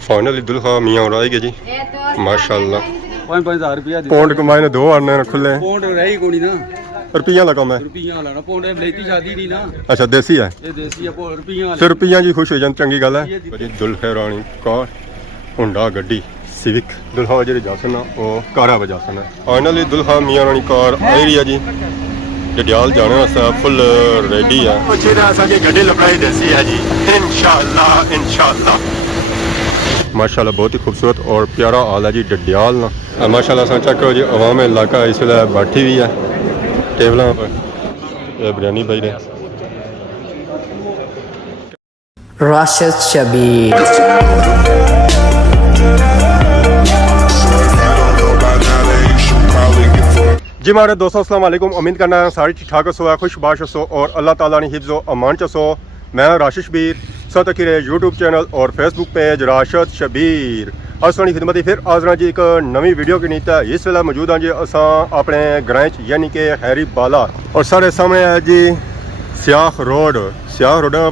Finally दुल्हा मियाँ और आएगी जी माशाल्लाह। 5,000 रुपया पौंड कमाए ने 2 आने खुले पौंड रही कोनी ना रुपया लगा मैं रुपया लाना पौंड लेती शादी नहीं ना अच्छा देसी है ये देसी है रुपया फिर रुपया जी खुश हो जान चंगी गल है बड़ी दुल्हे रानी कार हुंडा गड्डी सिविक दुल्हा जेरे जासन वो कारा वजासन है फाइनली दुल्हा मियाँ रानी कार आई रही है जी जडियाल जाने वास्ते फुल रेडी है गड्डी लपड़ाई देसी है जी इंशाअल्लाह इंशाअल्लाह माशाल्लाह बहुत ही खूबसूरत और प्यारा हाल है जी डडियाल ना माशाल्लाह सा चेक करो जी अवाम इलाका इस वे बैठी हुई है टेबलों पर ये बिरयानी भाई रहे राशिद शबीर जी हमारे दोस्तों अस्सलाम वालेकुम उम्मीद करना है सारी ठीक ठाक सो खुशबाश सो और अल्लाह ताला ने हिफ्ज़ो अमान चसो मैं राशिद शबीर सत अखीर यूट्यूब चैनल और फेसबुक पेज राशिद शबीर असोनी खिदमत फिर हाज़र जी एक नवी वीडियो की नीत है इस वेले मौजूद हाँ जी असा अपने ग्रां यानी कि हैरी बाला और साढ़े सामने है जी सियाह रोड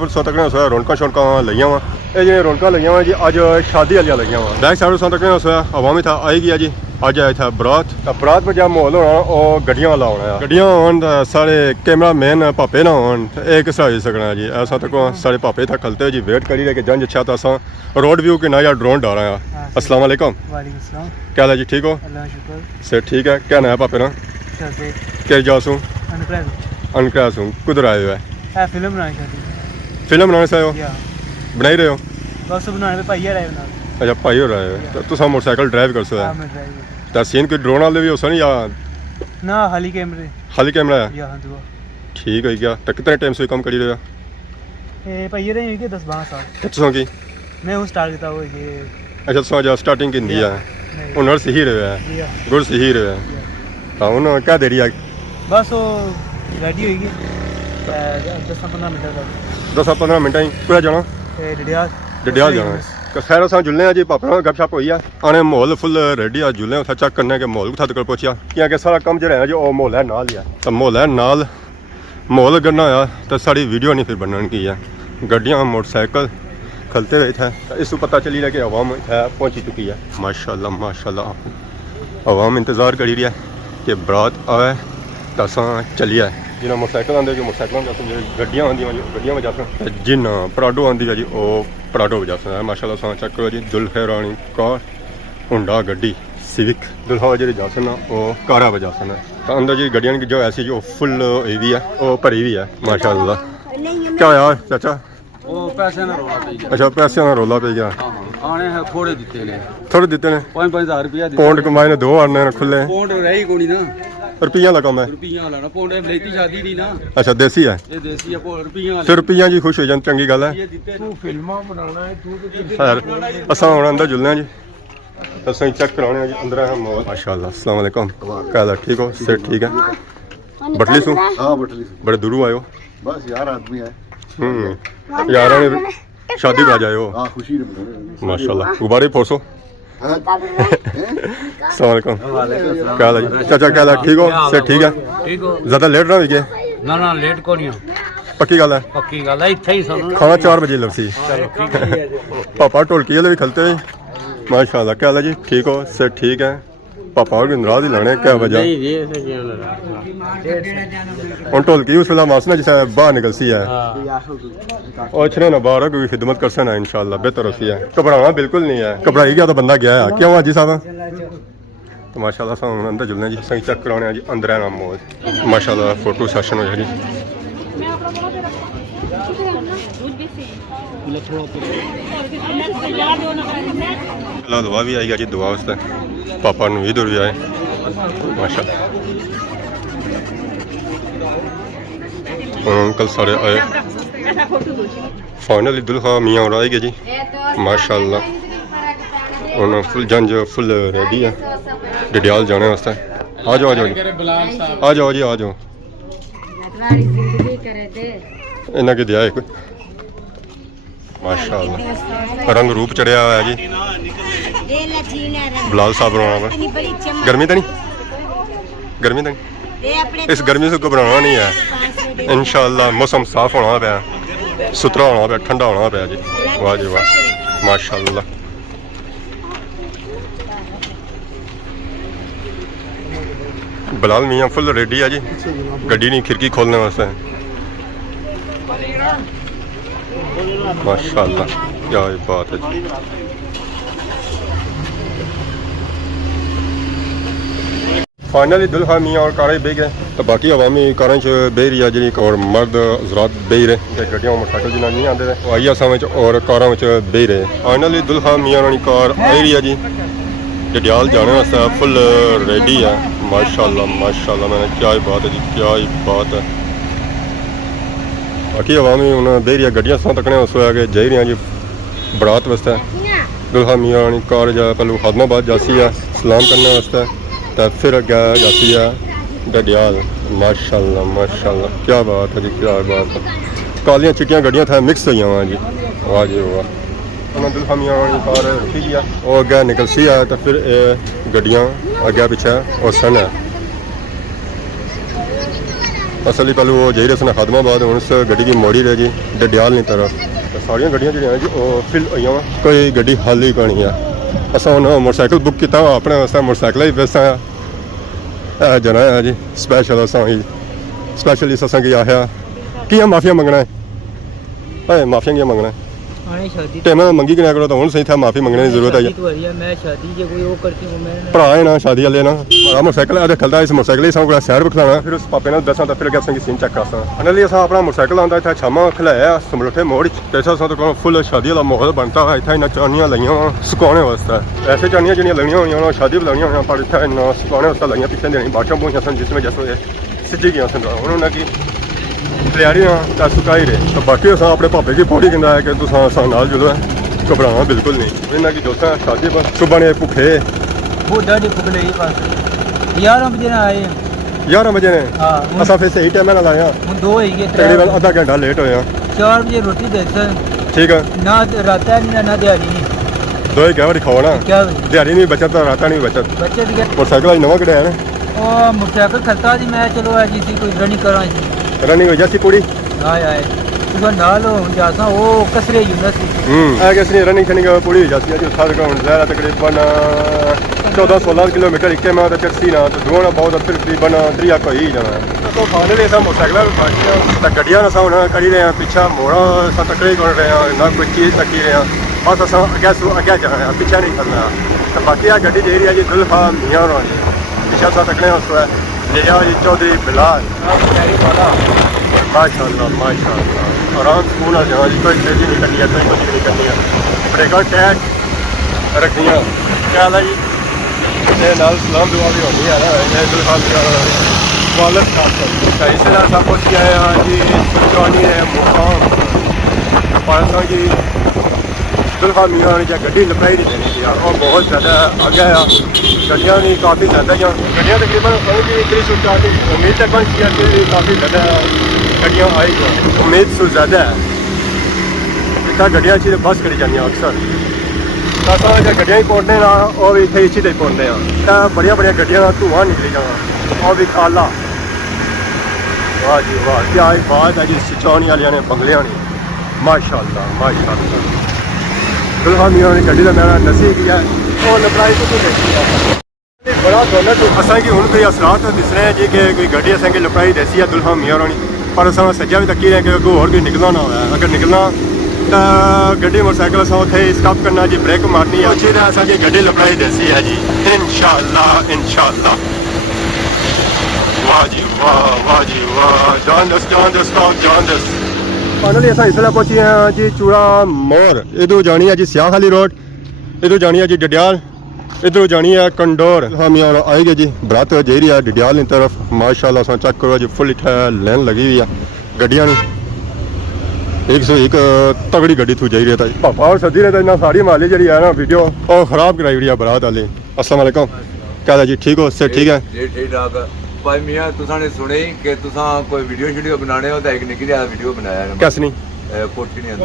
पर सौ तक रौनक शौनक लगियां वा ये जो रौनक लगियां वा जी अज शादी वाली लगियां वा बैक साइड सौ तक अवामी था आई गया जी अज आया था बरात में जब माहौल होना और गड्डियां वाला होना है गड्डियां होन सारे कैमरा मैन पापे ना होन एक किस तरह सकना है जी ऐसा तक सारे पापे था खलते जी वेट करी रहे कि जंज अच्छा था रोड व्यू के ना या ड्रोन डाल रहा है अस्सलाम वालेकुम क्या हाल है जी ठीक हो सर ठीक है क्या नया पापे ना क्या जासू अनक्रास हूँ कुधर आए हुए है फिल्म बनाने से आए हो बनाई रहे हो बस बनाने पे भाई आए ना अच्छा भाई हो रहे हो तो तुम मोटरसाइकिल ड्राइव कर सो तो सीन कोई ड्रोन वाले भी हो सन या ना खाली कैमरा है या हां दुआ ठीक है क्या तो कितने टाइम से काम करी रहे हो ए भाई रहे हैं कि 10-12 साल कितने की मैं हूं स्टार्ट करता हूं ये अच्छा सो जा स्टार्टिंग की दी है हुनर से ही रहे है गुड़ से ही रहे है तो उन्होंने क्या दे रही है बस वो रेडी होगी 10-15 मिनट 10-15 मिनट ही पूरा जाना डडियाल जाना तो खैर अस जुलने जी पापा गपशप हुई है आने माहौल फुल रेडी है जुलने उत्थे चेक करने के माहौल कुत्थे तक पहुंचा क्योंकि सारा कम जो है जो माहौल है नाल ही है तो माहौल है नाल माहौल करना होया तो साड़ी वीडियो नहीं फिर बनने की है गड्डियां मोटरसाइकिल खलते हुए थे तो इस पता चली रहा कि अवाम पहुंची चुकी है माशाल्लाह माशाल्लाह अवाम इंतज़ार करी रही है कि बरात आए तो अस चलिए जिन्हें मोटरसाइकिल आते जो मोटरसाइकिल गड्डियां आदि गड्डियां वजा सकते जिन्ना पराडो आती है जी वो पराडो वजा सकता है माशाल्लाह सा चेक करो जी दुल्हे रानी कार हुंडा गड्डी सिविक दुल्हा जी जा सकना वो कारा वजा सकना तो अंदर जी गड्डियां की जो ऐसी जो फुल भी है वो भरी हुई है माशाल्लाह क्या यार चाचा वो पैसे ना रोला पे अच्छा पैसे ना रोला पे गया आने हैं थोड़े दिते ने 5,000 रुपया पौंड कमाए ने 2 आने खुले पौंड रही कोनी ना रुपया लगा मैं रुपया लाना पौंड लेती शादी नहीं ना अच्छा देसी है ये देसी है रुपया फिर रुपया जी खुश हो जान चंगी गल है तू फिल्मां बनाना है तू खैर असा हुण अंदर जुलने जी असा चेक कराने जी अंदर है माहौल माशाल्लाह अस्सलाम वालेकुम क्या हाल है ठीक हो सर ठीक है बटली सू हाँ बटली बड़े दूरों आए हो बस यार आदमी है यार ने शादी पर जाए हो हाँ खुशी ने माशाल्लाह गुब्बारे फोड़ो अस्सलाम वालेकुम क्या हाल है चाचा क्या हाल है ठीक हो सर ठीक है ठीक हो ज़्यादा लेट ना हो गए ना लेट को नहीं पक्की गल है पक्की गल है इत्थे ही सन खाना 4 बजे लपसी चलो ठीक है पापा ढोलकी वाले भी खलते हैं माशाल्लाह क्या हाल है जी ठीक हो सर ठीक है पापा और भी नाराज ही लाने क्या वजह और ढोलकी उस वेला मासना जिसे बाहर निकलती है और इतने ना बाहर कोई खिदमत कर सना इंशाल्लाह बेहतर होती है घबराना बिल्कुल नहीं है घबराई गया तो बंदा गया है क्यों जी साहब तो माशाल्लाह साहब अंदर जुलने जी सही चेक कराने जी अंदर है ना मौज माशाल्लाह फोटो सेशन हो जी दुआ भी आई गया जी दुआ वास्ते पापा ने इधर भी आए माशाल्लाह अंकल सारे आए फाइनली दुल्हा मियाँ और आएगी जी माशाल्लाह उन्होंने फुल जंज फुल रेडी है डडियाल जाने वास्ते आ जाओ आ जाओ जी आ जाओ इन्हें दिया एक माशाल्लाह रंग रूप चढ़िया हुआ है जी बिलाल साहब बनाना गर्मी तो नहीं इस गर्मी से घबराना नहीं है इंशाल्लाह मौसम साफ होना पाया सुथरा होना पाया ठंडा होना पाया जी वाह जी वाह माशाल्लाह ਬਲਾਲ ਮੀਆਂ ਫੁੱਲ ਰੈਡੀ ਆ ਜੀ ਗੱਡੀ ਨਹੀਂ ਖਿੜਕੀ ਖੋਲਣੇ ਵਾਸਤੇ माशाल्लाह क्या बात है जी फाइनली दुल्हा मियाँ और कारें बह गए तो बाकी अवामी कारें च बह रही है जी और मर्द हजरात बह रहे गड्डियां मोटरसाइकिल जिन्ना नहीं आते आई असा और कारों बह रहे फाइनली दुल्हा मियाँ वाली कार आई रही है जी डडियाल जाने वास्ते फुल रेडी है माशाल्लाह मैंने क्या ही बात है जी क्या ही बात है बाकी अवामी हूँ बह रही गड्डियां सौ तकने उस आगे जाई रही जी बरात वास्ते दुल्हा मियाँ वाली कार जा पहलू खादमाबाद जासी है सलाम करने वास्ते तो फिर अगे जाती है डडियाल माशाल्लाह क्या बात है जी क्या बात है कालियां चिट्टियां गड्डियां था मिक्स हुई हुआ जी वाह उन्होंने दुल्हा मियाँ वाली कार रखी है और अगे निकल सी है तो फिर गड्डियां अगे पिछे और सन है असली पहलू वो जाई रहे खादमाबाद हूँ उस गड्डी की मोड़ी रहे जी डडियाल नहीं तरफ तो सारिया गड्डियां जी वो फिल हुई हुआ कोई गड्डी खाली कोनी है असा हूँ मोटरसाइकिल बुक किया अपने वास्ते मोटरसाइकिल ही पैसा जना है जी स्पैशल असा स्पैशलिस्ट असा की आया कि माफिया मंगना है माफिया क्या मंगना है टाइम मंगी कि करो तो हूँ सही था माफी मंगने की जरूरत है भरा है ना शादी वाले ना मोटरसाइकिल खलता इस मोटरसाइकिल ही को सैर बिखलाना फिर उस पापे ने दसा तो फिर अगर सीन चेक कर फाइनली अस अपना मोटरसाइकिल आंदा इतना छामा खिलाया समलोठे मोड़ कैसा तो फुल शादी वाला माहौल बनता है इतना इन्ना चानियां लाइया सुकाने वास्ते ऐसे चानियां जिन्हें लगियां हुई शादी भी लाइया हुई पर इतना इन्ना सुकाने वास्ते लाइया पिछले दिन बारिशां पहुंचा सन जिसमें जैसे सिजी गई सन उन्होंने की तैयारी तो सुकाई रहे तो बाकी अस अपने भापे की पौड़ी कहता है कि तुम नाल जुलो है घबराना बिल्कुल नहीं इन्होंने की दोस्त शादी पर सुबह ने भुखे ग्यारह बजे ने असा फिर सही टाइम लाया तकरीबन आधा घंटा लेट होया 4 बजे रोटी देते ठीक है ना रात ना दिहाड़ी दो ही क्या बारी खाओ ना क्या दिहाड़ी नहीं बचत रात नहीं बचत मोटरसाइकिल नवा कढ़ाया ना मोटरसाइकिल खरीदा जी मैं चलो आज इसी कोई रनिंग करा रनिंग हो जाती पूरी आए नाल जासा वो कसरे कसरी रनिंग शनिंग पूरी हो जाती है जो सारे का तकरीबन 14-16 किलोमीटर इक्के में तो चलती ना तो दोनों बहुत तकरीबन 3 को ही जाना तो फाइनली अस मोटरसाइकिल गड्डियां अस हूँ करी रहे हैं पिछा मोड़ा अस तकड़े कर रहे हैं ना कोई चीज़ तकी रहे हैं बस अस अगे जा रहे हैं पिछा नहीं करना तो बाकी आ गड्डी जी रही है जी दुल्हा मियाँ वाली पिछा अस तकड़े उस लिया जी चौधरी बिलाल माशाल्लाह आराम सुकून जाना जी कोई तेजी नहीं करनी है कोई कुछ नहीं करनी है ब्रेकर टैग रखनिया क्या है जी नाल सलाम दुआ भी होनी है ना दुल्हा वालद खास इसलिए सब कुछ क्या है जी सुचानी है मुकाम पारसा जी दुल्हा मियाँ ने जो गड्डी लपटाई नहीं देनी थी यार और बहुत ज़्यादा आगे गड्डियाँ नहीं काफ़ी ज़्यादा गड्डियाँ तकरीबन उम्मीद तक काफ़ी ज़्यादा गड्डियाँ आई उम्मीद से ज़्यादा है इतना गड्डियाँ अच्छी बस करी जानी अक्सर तो जो गड्डियाँ ही पहुँचने ना और भी इतने इसी तक पहुँचने तो बड़िया गड्डियाँ का धुआं निकली जाना और भी काला वाह जी वाह क्या बात है जी सिचौनी वालिया ने बंगलियाँ ने माशाल्लाह दुल्हा मियाँ ने गड्डी का मेरा नसी किया और लपड़ाई तो देखी है बड़ा दोनों असा की हूँ कोई असरात दिस रहे हैं जी कि कोई गड्डी असा की लपड़ाई देसी है दुल्हा मियाँ होनी पर अस सज्जा भी तकी रहे कि कोई होर कोई निकलना ना हो अगर निकलना तो गड्डी मोटरसाइकिल अस उत्थे स्टॉप करना जी ब्रेक मारनी है अच्छी तरह असा की गड्डी लपड़ाई देसी है जी इंशाअल्लाह वाह जी वाह जान दस फाइनली अस इसलिए पहुंचे हैं जी चूड़ा मोर इधर जानी है जी सियाह वाली रोड इधर जानी है जी डडियाल इधर जानी है कंडोर हम यहाँ आई गए जी बरात जा रही है डडियाल की तरफ माशाल्लाह अस चेक करो जी फुल इतना लाइन लगी हुई है गड्डियां नहीं 101 तगड़ी गड्डी थू जा रही है पापा और सदी रहता इन्ना सारी माली जी है ना वीडियो और खराब कराई हुई है बरात वाली अस्सलाम वालेकुम क्या जी ठीक हो से ठीक है जी ठीक ठाक भाई मियाँ तुसा ने सुने कि तुसा कोई वीडियो बनाने हो तो एक निकी जिहा वीडियो बनाया कैस नहीं कोठी नहीं आंदी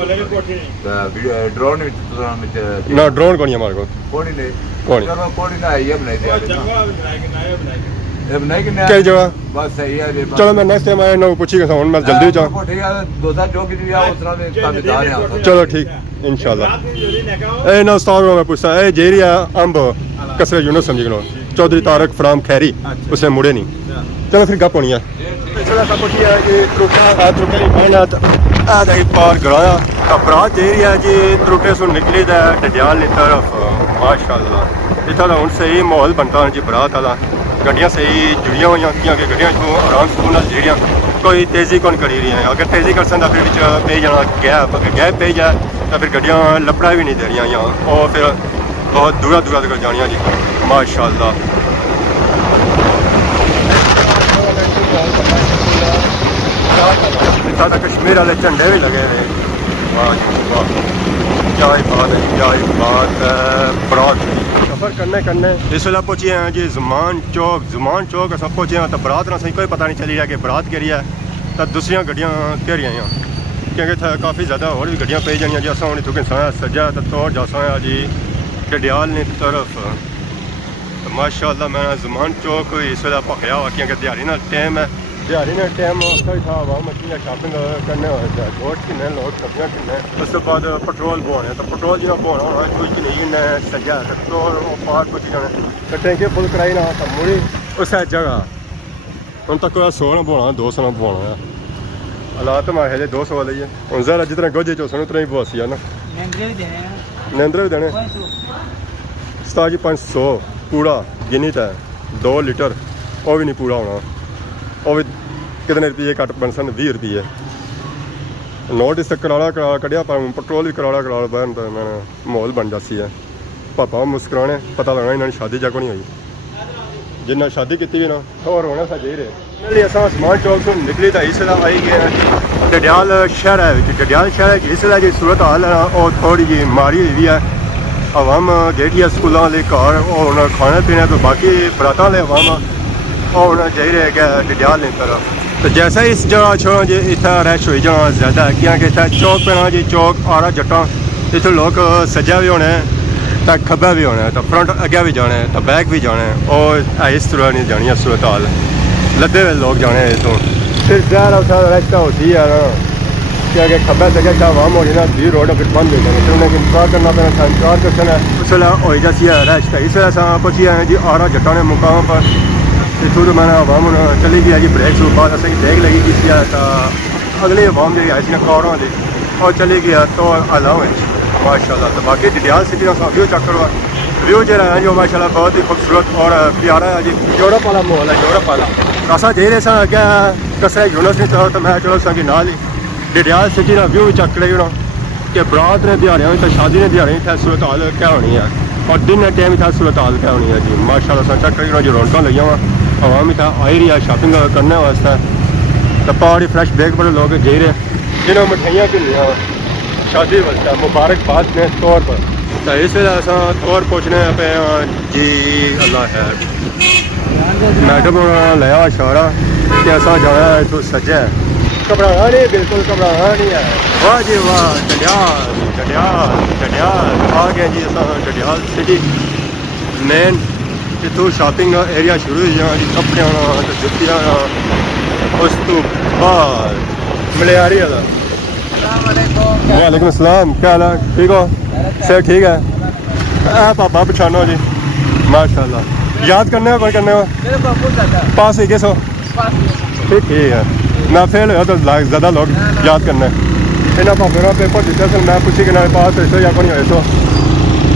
ड्रोन विच तुसा विच ना ड्रोन कोनी हमारे को कोनी नहीं कोनी चलो कोनी ना आई है बनाई दे बनाई कि कई जगह बस सही है चलो मैं नेक्स्ट टाइम आया ना पूछेगा सा मैं जल्दी जा ठीक है दोसा जो कि दिया उस तरह में ताबेदार है चलो ठीक इंशाल्लाह ए ना उस्ताद मैं पूछता ए जेरिया अंब कसरे यूनुस समझ गलो चौधरी तारक फ्राम खैरी उसने मुड़े नहीं चलो फिर गप होनी है चलो सब कुछ है जी त्रुटे की मेहनत आधा ही पार कराया तो बरात दे रही है जी त्रुटे सो निकली दा डडियाल की तरफ माशाल्लाह इतना हूँ सही माहौल बनता है जी बरात वाला गड्डियाँ सही जुड़िया हुई कि गड्डियाँ आराम सुकून जेड़ियाँ कोई तेज़ी कौन करी रही है अगर तेज़ी कर सकता फिर पे जाना गैप अगर गैप पे जाए तो फिर गड्डियाँ लपड़ा भी नहीं दे रही यहाँ और फिर बहुत दूरा दूरा तक जानिया जी माशाल्लाह इतना तो कश्मीर वाले झंडे भी लगे हुए वाह जी वाह क्या ही बात है क्या ही बात है बरात सफ़र करने इस वेला पहुंचे हैं जी जुमान चौक अस पहुंचे हैं तो बरात ना सही कोई पता नहीं चली रहा कि बरात कह रही है तो दूसरिया गड्डियाँ कह रही हैं क्योंकि इतना काफ़ी ज़्यादा और भी गड्डियाँ पे जानिया जी अस हूँ इतों इंसान सज्जा तो तौर जासा जी डडियाल की तरफ तो माशाल्लाह मैं जुमान चौक इस वेला भखया हुआ क्योंकि दिहाड़ी ना टाइम है दिहाड़ी ने टाइम था वाह मछलियाँ शॉपिंग करने लोट किन्ने लोट सब्जियाँ किन्ने उस तो बाद पेट्रोल बोने तो पेट्रोल जो बोना होना कोई कलीन सजा तो पार पुज जाने तो टैंके फुल कराई ना तो मुड़ी उस जगह हम तक 100 ना बोना 200 ना बोना है हालात माहे दे 200 वाले ही हूँ ज़रा जितना गोजे चो उतना ही बस है ना नेंद्रे भी देने सताजी 500 पूरा गिनी है 2 लीटर वो भी नहीं पूरा होना वो भी कितने रुपये घट बन सन 20 रुपये नोट इस कराला कढ़िया पर पेट्रोल भी कराला बहन तो मैं माहौल बन जाती है पापा मुस्कुराने पता लगना इन्होंने शादी जाको नहीं हुई जिन्ना शादी की भी ना और होना सा जी रहे अस समान चौक से निकली तो इस आई गए डडियाल शहर है डडियाल शहर इस जी सूरत हाल है और थोड़ी जी मारी हुई है अवाम गेटी है स्कूलों वाले घर और खाने पीने तो बाकी बरातों वाले अवाम और जाई रहे गए डडियाल की तरफ तो जैसे इस जगह छोड़ो जी इतना रश हो जाना ज़्यादा है क्योंकि इतना चौक पे ना जी चौक आरा जट्टा इतने लोग सज्जा भी होने तो खब्बा भी होना है तो फ्रंट अगे भी जाना है तो बैक भी जाना है और इस तरह नहीं जानी सूरत हाल लद्दे हुए लोग जाने तो फिर ज़्यादा रास्ता होती है ना क्योंकि खब्बा जगह क्या आवाम हो रही ना 20 रोड फिर बंद हो जाए तो उन्हें इंतजार करना पैना था इंतजार करना उस वेला हो जाती है रश का इस वजह से पहुँची हैं जी आरा जट्टा ने मुकाम पर इतों तो मैंने अवाम चली गई जी ब्रेक से बाद असं देख लगी जिस तो अगली अवाम जी आई सी कारों की और चली गया तो अलाव माशाल्लाह तो बाकी डडियाल सिटी का व्यू चेक करो व्यू जो है जो माशाल्लाह बहुत ही खूबसूरत और प्यारा है जी यूरोप वाला माहौल है यूरोप वाला असा जे रहे अगे कसरा यूनिवर्सिटी तो मैं चलो सकी नाल ही डडियाल सिटी का व्यू भी चेक करेगी ना कि बरात ने दिहाड़ियाँ तो शादी ने दिहाड़ियाँ इतना सूरत हाल क्या होनी है और दिन के टाइम इतना सूरत हाल क्या होनी है जी माशाल्लाह चेक करेगी जो रौनक लगी हुआ आवाम इतना आई रही है शॉपिंग करने वास्ते तो पहाड़ी फ्रैश बैग बड़े लोग जे रहे जिन्होंने मिठाइयाँ किनिया शादी वास्ते मुबारकबाद के तौर पर तो इस वजह अस तौर पहुँचने पे जी अल्लाह है मैडम लिया इशारा कि असा जाना है इतों सज्जा घबराना नहीं बिल्कुल घबराना नहीं है वाह जी वाह डडियाल डडियाल डडियाल आ गया जी अस डडियाल सिटी मेन इतों शॉपिंग एरिया शुरू हो जाना जी कपड़े तो जुत्तियाँ उस तो बाद मलियारी वाला वालेकुम अस्सलाम क्या हाल है ठीक हो सर ठीक है पापा पछानो जी माशाल्लाह याद करने हो कोई करने हो पास ही किस हो ठीक है मैं फेल हो तो ज़्यादा लोग याद करने इन्हें पापे का पेपर दिता सर मैं पूछी कि पास हो या को नहीं हो तो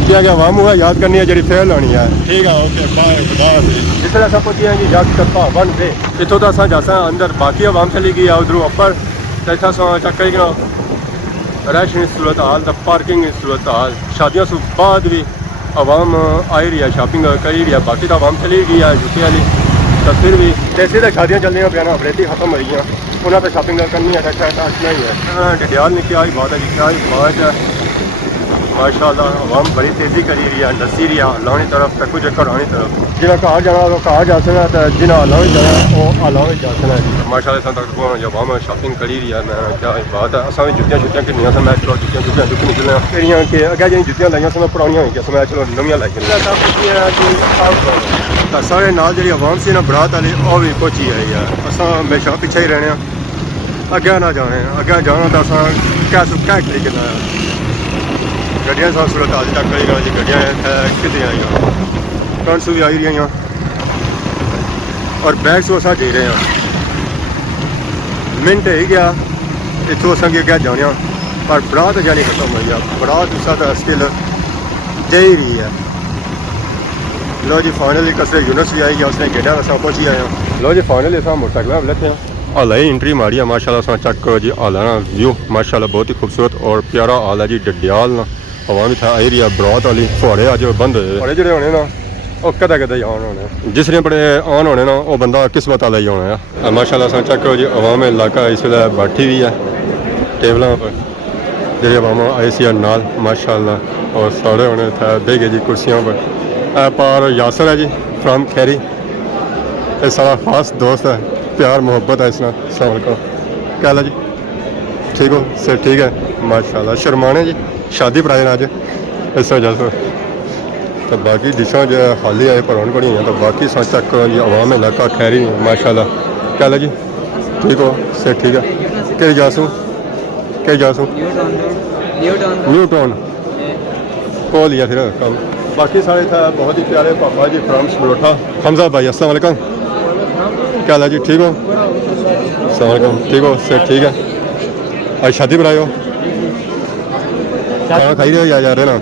क्या क्या वाम हुआ याद करनी है जी फेल होनी है ठीक है ओके बाय जिस तरह सब कुछ जी याद करता वन वे इतों तो असा जासा अंदर बाकी आवाम चली गई उधरों अपर तो इतना चक्कर कि रश की सूरत हाल तो पार्किंग की सूरत हाल शादियों से बाद भी आवाम आई रही है शॉपिंग करी रही है बाकी तो आवाम चली गई है जुत्ती वाली तो फिर भी जैसे तो शादियाँ चल रही पैना अपडेट खत्म हो रही हैं उन्हें तो शॉपिंग करनी है अच्छा अच्छा ही है डडियाल ने क्या ही बात है जी क्या ही बात है माशाल्लाह आवाम बड़ी तेज़ी करी रही है नसी रही है अल्लाह की तरफ तो कुछ घरानी तरफ जिन्हें घर जाना तो घर जा सकना तो जिन्हें अल्लाह भी जाना वो अल्लाह भी जा सकना माशाल्लाह तक आवाम शॉपिंग करी रही है मैं क्या बात है असा भी जुत्तियाँ शुत्तियाँ किनिया से मैं चलो जुत्तियाँ चुक निकलियाँ केड़ियाँ कि अगर जी जुत्तियाँ लाइया से पुरानियां हुई मैं चलो नवियाँ लाई तो सारे नाल जी आवाम से ना बरात वाली वो भी पहुँची आई है असा हमेशा पिछे ही रहने अगे ना जाने अगे जाना तो असा क्या तरीके ना गड्डियाँ सूरत हाल तक कई जी गड्डियाँ कितने आई फ्रंट से भी आई रही और बैग तो असा दे रहे हैं मिनट ही गया इतों असा अगे जाने पर बरात जानी खत्म हुई है बरात उसा तो स्टिल दे ही रही है लो जी फाइनली कसरे यूनिस भी आई गया उसने गेड़ा असा पहुंची आए लो जी फाइनली असा मोटरसाइकिल लेते हैं हाल ही एंट्री मारी है माशाल्लाह असा चेक करो जी हाल ना व्यू माशाल्लाह बहुत ही खूबसूरत और प्यारा हाल है जी डडियाल ना हवा भी था आई रही है बरात वाली फुहारे अज बंद होए फुहारे जेह्ड़े होने ना ओह् कदें कदें ऑन होने जिसने बड़े ऑन होने ना वो बंदा किस्मत वाला ही होना है माशाल्लाह असा चेक करो जी अवाम इलाका इस वेले बैठी हुई है टेबलों पर जी अवाम आई सी नाल माशाल्लाह और सारे होने थे बह गए जी कुर्सियों पर पार यासर है जी फ्राम खैरी ये सारा खास दोस्त है प्यार मोहब्बत है इसना सवाल को क्या हाल है जी ठीक हो सर ठीक है माशाल्लाह शर्माने जी शादी पर आए अज इस वजह से तो बाकी डिशा जो खाली आए पर पड़ी हैं तो बाकी सा चेक करो जी अवाम इलाका खैरी माशाल्लाह क्या हाल है जी ठीक हो सर ठीक है कई जासूँ न्यू टाउन को लिया फिर कम बाकी सारे था बहुत ही प्यारे पापा जी फ्राम समरोठा हमजा भाई अस्सलाम वालेकुम क्या हाल है जी ठीक हो अस्सलाम वालेकुम ठीक हो सर ठीक है आज शादी पर आए हो खाना खाई रहे हो या जा रहे ना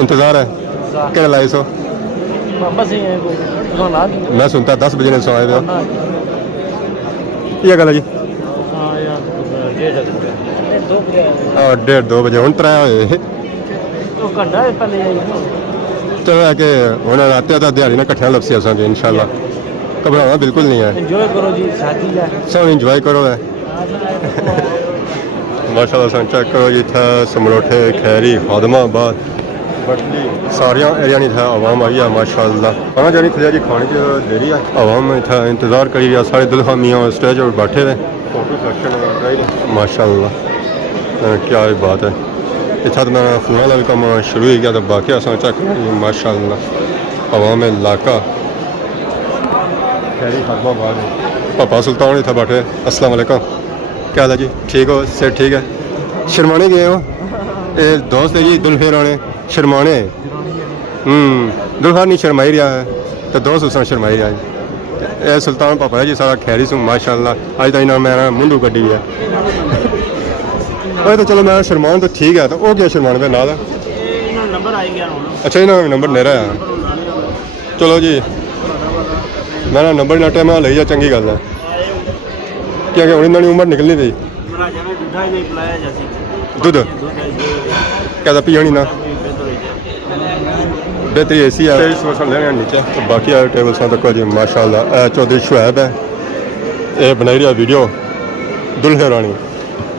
इंतज़ार है क्या लाए सो मैं सुनता 10 बजे ने सो आए हो क्या गल है जी डेढ़ 2 बजे हूँ 3 होए चलो है कि हूँ रात दिहाड़ी ना कट्ठियां लपसी असा इंशाल्लाह घबराना बिल्कुल नहीं है एंजॉय करो जी शादी है सब इंजॉय करो है माशाल्लाह सन चेक करो जी इतना समरोठे खैरी खादमाबाद बटली सारिया एरिया नहीं था आवाम आई है माशाल्लाह खाना जानी खुलिया जी खाने की देरी है आवाम इतना इंतज़ार करी रहा सारे दुल्हा मियाँ स्टेज पर बैठे हुए फोटो सेक्शन माशाल्लाह क्या बात है इतना तो मैं फोन वाला भी कम शुरू हो गया तो बाकी असा चेक करो माशाल्लाह आवाम इलाका खैरी खादमाबाद पापा सुल्तान इतना बैठे अस्सलाम वालेकुम क्या हाल है जी ठीक हो सर ठीक है शर्माने गए हो ये दोस्त है जी दुल्हे राणे शर्माने दुल्हा नहीं शर्माई रहा है तो दोस्त उसने शर्माई रहा है ये सुल्तान पापा है जी सारा खैरी सू माशाल्लाह अज तक ना मैं मुंडू कड्डी है अरे तो चलो मैं शर्मान तो ठीक है तो वो क्या शर्मान पे नाल अच्छा इन्होंने नंबर मेरा है चलो जी मैं ना नंबर ना टाइम ले जा चंगी गल है क्योंकि हूँ इन्होंने उम्र निकलनी थी दुध क्या पी होनी ना बेहतरी ऐसी है इस वक्त लेने नीचे तो बाकी आए टेबल सा तक जी माशाल्लाह चौधरी शुएब है ये बनाई रहा वीडियो दुल्हे रानी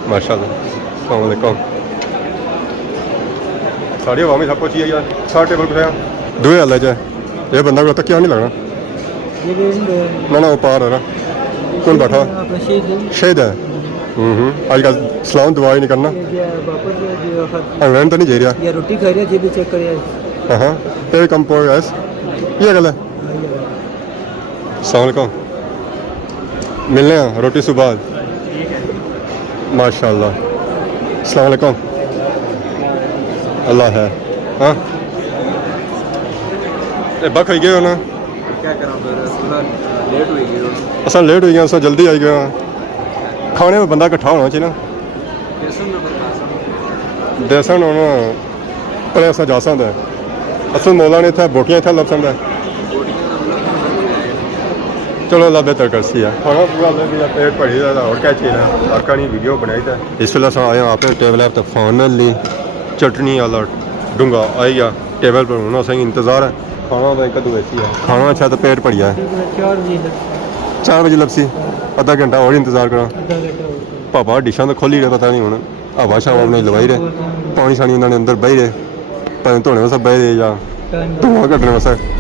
माशाल्लाह अस्सलाम वालेकुम साड़ी हवा में सब पहुँची है यार सारे टेबल पर दुए हाल है ये बंदा को तक क्या नहीं लगना ना वो पार है ना कौन बैठा शहीद है अजकल सलाम दुआ ही नहीं करना ऑनलाइन तो नहीं जा रहा रोटी खा रही है चेक कर हाँ तेरे कम पो गैस ये गल है अस्सलाम वालेकुम मिलने हैं रोटी सुबह माशाल्लाह अस्सलाम वालेकुम अल्लाह है हाँ बख हो गए ना क्या करा लेट हो गई असा लेट हो गया जल्दी आई गया खाने में बंदा इकट्ठा होना चाहिए ना देसन होना पर ऐसा जा सकता है असल मौला ने इतना बोटियाँ इतना लग सकता है चलो अल्लाह बेहतर करसी है खाना पूरा पेट भरी था और क्या चाहिए आका नहीं वीडियो बनाई था इस वेले आए आपने टेबल तो फाइनली चटनी वाला डूंगा आई गया टेबल पर होना सही इंतज़ार है खाना तो कदू ऐसी है खाना अच्छा तो पेट भरिया है 4 बजे लपसी आधा घंटा और इंतज़ार करा पापा डिशा तो खोली रहे पता नहीं हूँ हवा शावा उन्हें लवाई रहे पानी शानी उन्होंने अंदर बही रहे पता धोने वास्ते बह रहे या धुआं कट्टने वास्ते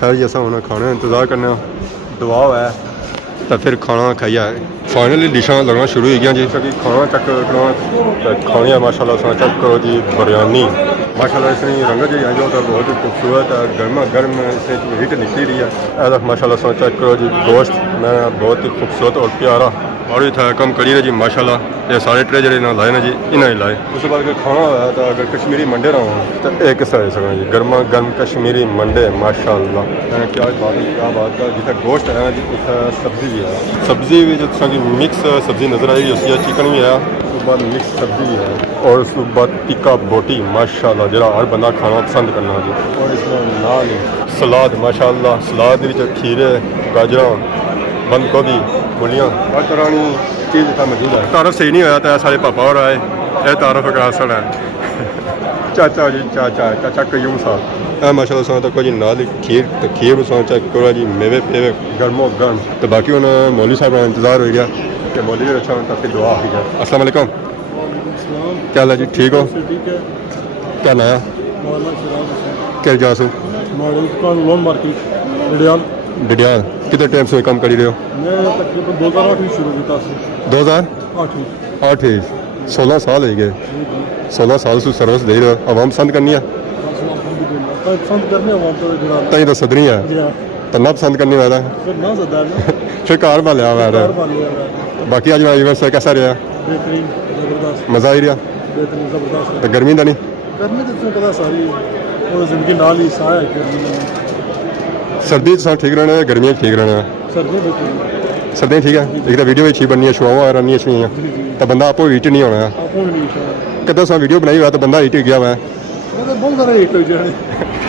है जी ऐसा होना खाने इंतज़ार करने दुआ है तो फिर खाना खाइए फाइनली डिशा लगना शुरू हो गया जी कि खाना चेक करना खाने है माशाल्लाह सा चेक करो जी बिरयानी माशाल्लाह इसकी रंगत जी आई तो बहुत ही खूबसूरत है गर्मा गर्म इसमें हीट निकली रही है माशाल्लाह सा चेक करो जी गोश्त मैं बहुत ही खूबसूरत और प्यारा और भी था कम करी जी माशाल्लाह ये सारे ट्रे जड़े ना लाए ना जी इन्हें ही लाए उसके बाद अगर खाना होया तो अगर कश्मीरी मंडे ना हो तो एक किस्सा है सकना जी गर्मा गर्म कश्मीरी मंडे माशाल्लाह क्या बात का जितना गोश्त है जी उतना सब्जी भी है सब्जी भी जो की मिक्स सब्जी नज़र आई उसकी चिकन भी है उसके बाद मिक्स सब्जी भी है और उसके बाद टिक्का बोटी माशाल्लाह जरा हर बंदा खाना पसंद करना जी और इसमें नाल सलाद माशाल्लाह सलाद भी खीरे गाजर बंद गोभी मूलियाँ हर तरह की चीज़ इतना मौजूद है तारफ सही नहीं होया तो सारे पापा और आए ये तारफ का असर है चाचा जी चाचा कयूम साहब माशाल्लाह सा तो कोई नाल खीर सा चेक करो जी मेवे पेवे गर्मो गर्म तो बाकी उन्हें मौलवी साहब का इंतज़ार हो गया कि मौलवी भी अच्छा होता फिर दुआ हो गया अस्सलाम वालेकुम क्या हाल है जी ठीक हो क्या नया क्या जासू डिडियाल कितने टाइम से काम करी रहे हो मैं तकरीबन 2008 में शुरू किया 2008 16 साल हो गए 16 साल से सर्विस दे रहे हो आवाम पसंद करनी है पसंद करने आवाम तो जुड़ा तई तो सदनी है तो ना पसंद करने वाला फिर ना ज़्यादा है फिर कार वाले आ रहा है बाकी आज मैं इवेंट से कैसा रहा बेहतरीन ज़बरदस्त मज़ा ही रहा बेहतरीन ज़बरदस्त तो गर्मी का नहीं गर्मी तो तुम्हें पता सारी और ज़िंदगी नाल ही साया है गर्मी में सर्दी तो ठीक रहना है गर्मियाँ ठीक रहना है सर्दी बेहतरीन सर्दियाँ ठीक है एक तो वीडियो भी अच्छी बननी है शुआवां आ रही अच्छी तो बंदा आपको हीट नहीं होना है आपको भी नहीं शायद कितना सा वीडियो बनाई हुआ तो बंदा हीट गया हुआ है मतलब बहुत सारे हिट हो जाए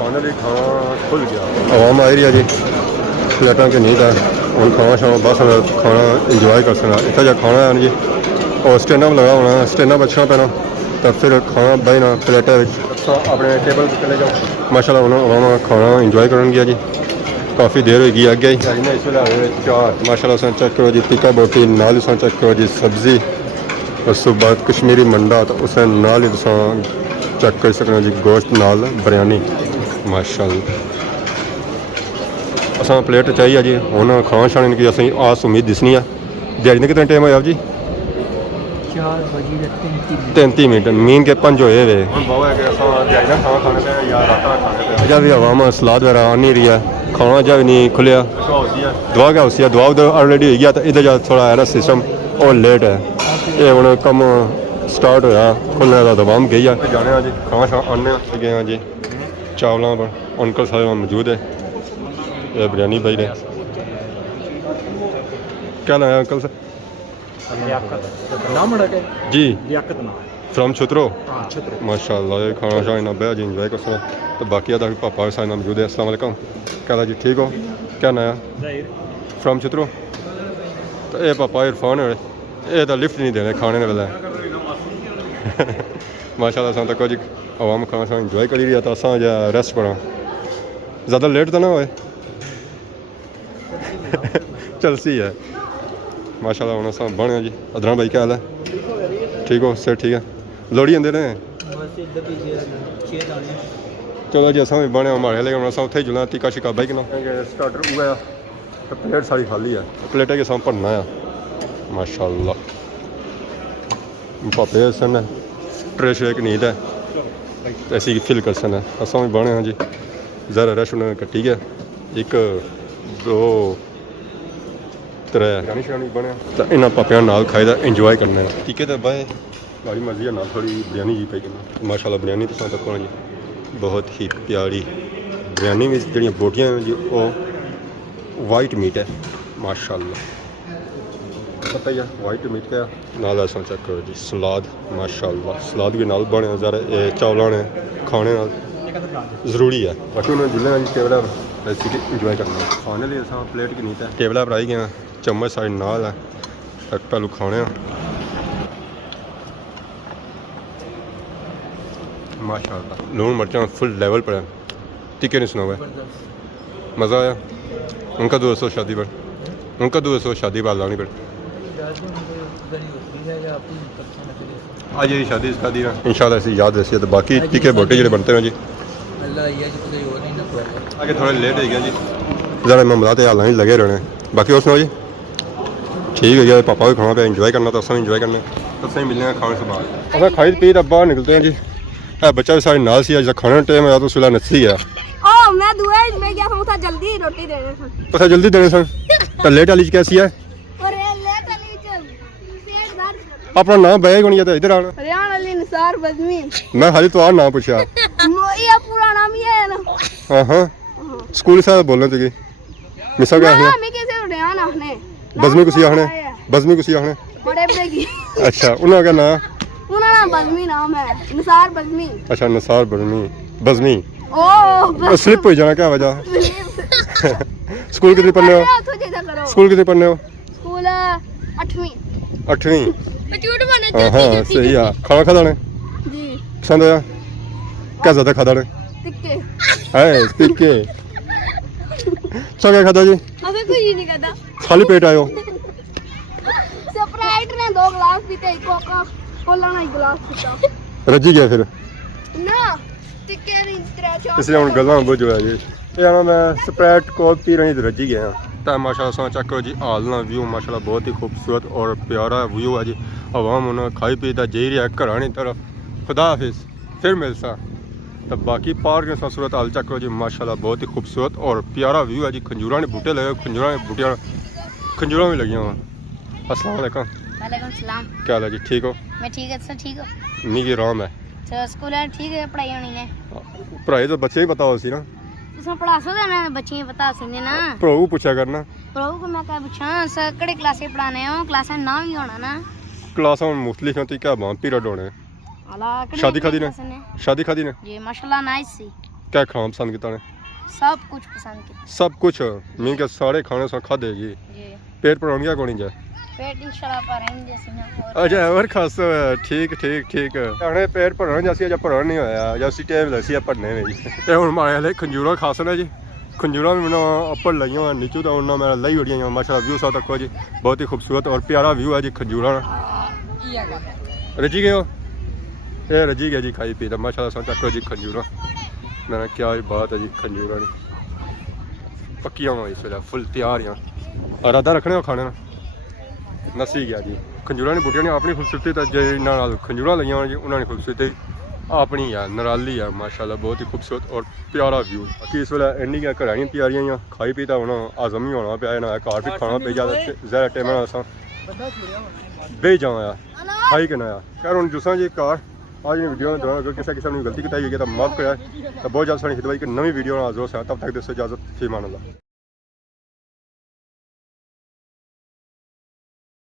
फाइनली खाना खुल गया आवाम आई रही है जी प्लेटा के नहीं था हम खाना शाम बस खाना इंजॉय कर सकना इतना जा खाना है जी और स्टैंड अप लगा होना स्टैंड अप अच्छा पैना तो फिर खाना बहना प्लेटा अपने टेबल पर चले जाओ माशाल्लाह उन्होंने आवाम खाना इंजॉय कर गया जी काफ़ी देर होगी अगे इस वे चार माशाल्लाह चेक करो जी टिक्का बोटी नाल चेक करो जी सब्जी उस बाद कश्मीरी मंडा तो उस नाल ही चेक कर सकना जी गोश्त नाल बिरयानी माशाल्लाह असा प्लेट चाहिए जी हूँ खान शान की असं आस उम्मीद दिसनी है दिहाड़ी ने कितना टाइम होया जी 33 मिनट मीन के 5 होए वे जब भी हवा में सलाद वगैरह आ नहीं रही है खाना जब नहीं खुलिया दुआ क्या उसी दुआ उधर ऑलरेडी हो गया तो इधर जा थोड़ा है ना सिस्टम और लेट है ये हूँ कम स्टार्ट होया खुलने का दबाम गई है जाने जी खाना शान आने गए हैं जी चावलों पर अंकल सारे मौजूद है ये बिरयानी भाई ने क्या नाम है अंकल सर जी फ्रॉम छुतरो माशाल्लाह ये खाना शाना बेहद जी इंजॉय कर सकते तो बाकी अदा पापा के साथ मौजूद है अस्सलाम वालेकुम क्या जी ठीक हो क्या नाम है फ्रॉम छुतरो तो ये पापा इरफान है ये तो लिफ्ट नहीं देने खाने वाला माशाल्लाह सा तक जी आवाम खाना शाना इंजॉय करी रही है तो असा जा रेस्ट पड़ा ज़्यादा लेट तो ना होए चलसी है माशाल्लाह हूँ सब बने जी अदरान भाई क्या हाल है ठीक हो सर ठीक है लोड़ी आते रहे चलो जी असा भी बने हमारे लेकिन असा उत्थे ही जुलना टिक्का शिक्का भाई किना स्टार्टर हुआ तो प्लेट सारी खाली है प्लेटें के साथ भरना है माशाल्लाह पापे सन ट्रे शेक नींद है ऐसी फिल कर सन असा भी बने हैं जी ज़रा रश उन्होंने कट्टी है 1 2 3 शानी शानी बने तो इन्होंने पापिया नाल खाई दा इंजॉय करने ठीक है तो बाय बड़ी मर्जी है नाल थोड़ी बिरयानी जी पाई करना माशाल्लाह बिरयानी तो तक जी बहुत ही प्यारी बिरयानी में जी बोटियाँ जी वो वाइट मीट है माशाल्लाह पता ही है वाइट मीट का नाल ऐसा चेक करो जी सलाद माशाल्लाह सलाद भी नाल बने ज़रा चावलों ने खाने नाल ज़रूरी है बाकी उन्होंने जुल्ले जी टेबल ऐसी इंजॉय करना खाने लिए असा प्लेट की नीत है टेबल पर आई गए चम्मच साढ़े नाल है पहलू खाने माशाल्लाह लून मिर्चा फुल लेवल पर है टिक्के नहीं सुना हुआ मज़ा आया उनका दोस्तों शादी पर उनका दोस्तों शादी पर लानी पर आज यही शादी इसका दी इंशाल्लाह ऐसी याद ऐसी है तो बाकी टिक्के बोटे जो बनते हैं जी ਅੱਲਾ ਇਹ ਜੀ ਕੋਈ ਹੋਰ ਨਹੀਂ ਨਾ ਕੋਈ आगे थोड़ा लेट हो गया जी ज़रा मामला तो हाल ही लगे रहने बाकी और सुनाओ जी ठीक है जी पापा भी खाना पे इंजॉय करना तो असें इंजॉय करना तो असें मिलने खाने से बाद असें खाई पी तो बाहर निकलते हैं जी बच्चा भी सारे नाल सी अज खाने टाइम आया तो उस वेला नस्सी है ओ मैं दुआ में गया था जल्दी रोटी देने सन पता जल्दी देने सन तो लेट वाली कैसी है और लेट वाली पेट दर्द अपना नाम बैग होनी है तो इधर आना हरियाणा अली निसार बजमी मैं खाली तो नाम पूछा ये पूरा नाम ही है ना हाँ हाँ स्कूल से बोलने थे मिसा क्या ना मैं कैसे हरियाणा ने बजमी कुछ आखने बजमी कुछ आखने बड़े बेगी अच्छा उन्होंने क्या नाम उन्होंने नाम बजमी नाम है निसार बजमी अच्छा नसार बजमी बजमी ओ स्लिप हो जाना क्या वजह स्कूल कितने पढ़ने हो स्कूल कितने पढ़ने हो स्कूल 8वीं 8वीं झूठ माने हाँ हाँ सही है खाना खा ने जी पसंद आया क्या ज्यादा खाता ने टिक्के है टिक्के क्या खाता जी अबे कुछ नहीं करता खाली पेट आयो स्प्राइट ने 2 गिलास पीते कोका कोला ना 1 गिलास पीता रजी गया फिर ना टिक्के नहीं 3-4 इसलिए हम गल्लां बुझ होया जी ते आना मैं स्प्राइट कोक पी रही रजी गया तो माशाल्लाह सा चेक करो जी हाल ना व्यू माशाल्लाह बहुत ही खूबसूरत और प्यारा व्यू है जी आवाम उन्हें खाई पी दा जी रहा है घरानी तरफ खुदा हाफिज फिर मिलसा तो बाकी पार्क ने सूरत हाल चेक करो जी माशाल्लाह बहुत ही खूबसूरत और प्यारा व्यू है जी खंजूरा ने बूटे लगे खंजूरा ने बूटियाँ खंजूरा भी लगी हुआ अस्सलाम वालेकुम वालेकुम सलाम क्या हाल है जी ठीक हो मैं ठीक है सर ठीक हो नी की राम है तो स्कूल है ठीक है पढ़ाई होनी ने पढ़ाई तो बच्चे ही पता हो सी ना तुम पढ़ा सकते ना बच्चे पता सीने ना भ्राऊ पूछा करना प्रभु को मैं क्या पूछा सर कड़े क्लासे पढ़ाने हो क्लास में नाम ही होना ना क्लास में मुख्तलिफ होती क्या बात पीरियड होने अला कड़े शादी खादी ने क्लास ने? शादी खादी ने जी माशाल्लाह नाइस सी क्या खाना पसंद किया ने सब कुछ पसंद किया सब कुछ मीन के सारे खाने सा खादेगी जी पेट पर होनी क्या कोनी जाए पेट इंशाल्लाह पर रहेंगे जैसे ना अच्छा और खास ठीक ठीक ठीक हने पेट भरन जैसी अज भरन नहीं होया जैसी टाइम लसी भरने में जी ते हुन मारे ले खंजूरा खास ने जी खंजूरा भी मैंने अपर लई हुआ नीचू तो उन्ना मैं लई उड़िया माशाल्लाह व्यू सा तक जी बहुत ही खूबसूरत और प्यारा व्यू है जी खंजूरा रजी गए हो ये रजी गया जी खाई पी तो माशाल्लाह सा तक जी खंजूरा मैंने क्या बात है जी खंजूरा ने पक्कियां हुआ इस वेला फुल तैयार हैं इरादा रखने हो खाने ना नसी गया जी खंजूरा ने बूटिया ने अपनी खूबसूरती तो जिन्होंने खंजूरा लगिया जी उन्होंने खूबसूरती अपनी है नराली है माशाल्लाह बहुत ही खूबसूरत और प्यारा व्यू बाकी इस वेले इन्नी गै घरां दियां त्यारियां खाई पी तो हूँ आजम ही होना पाया ना घर भी खाना पे ज़्यादा ज़्यादा टाइम अस बे जाया खाई के ना खैर हूँ जुसा जी घर आज वीडियो के दौरान अगर किसी किसी ने गलती बताई हुई है तो माफ़ कराए तो बहुत जल्द सारी खिदमत नवी वीडियो हाजिर हो तब तक दसो इजाज़त फी मान अल्लाह।